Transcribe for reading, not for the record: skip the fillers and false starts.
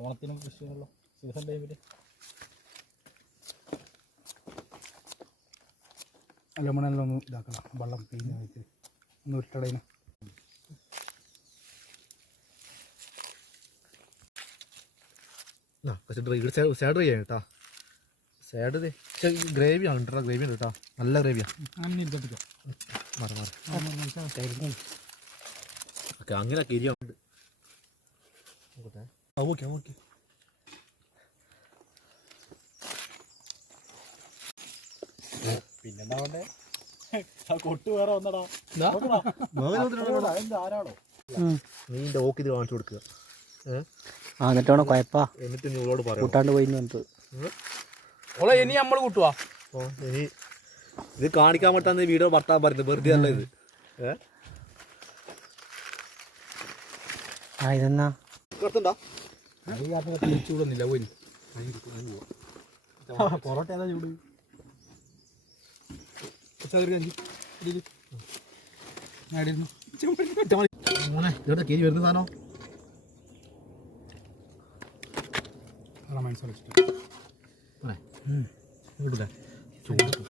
ഓണത്തിനും കൃഷിയുള്ള season ടൈമിൽ ലെമണെല്ലാം ഒന്ന് ഇതാക്കണം, വെള്ളം പിഴിഞ്ഞ് വെച്ച് ഒന്ന് ഉരുട്ടടയിന്. സാഡ് ഡ്രൈ ആണ് കേട്ടോ. സാഡ് പക്ഷേ ഗ്രേവി ആണ് കേട്ടോ, ഗ്രേവി ഉണ്ട് കേട്ടോ, നല്ല ഗ്രേവിയാണ്. ഓക്കെ അങ്ങനെ കരിയുണ്ട്. ഓക്കെ ഓക്കെ പിന്നെന്താ വേണ്ടേ? കൊട്ട് വേറെ വന്നടാ. ആരാണോ നീന്റെ ഓക്ക് ഇത് കാണിച്ചു കൊടുക്കുക. എന്നിട്ടാണോ കുഴപ്പാ? എന്നിട്ട് നീ ഇവളോട് പറയാം കൂട്ടാണ്ട് പോയി വന്നത്. ഓളെ ഇനി നമ്മൾ കൂട്ടുവാ. ഇനി ഇത് കാണിക്കാൻ പറ്റാന്ന് വീഡിയോ ഭർത്താവ് പറയുന്നത് വെറുതെ അല്ല ഇത്. ഇതെന്നാ ചൂടൊന്നുമില്ല പോയി. പൊറോട്ട ഏതാ ചൂട്? കേരി വരുന്ന സാധനം മനസ്സിലായി ചൂട്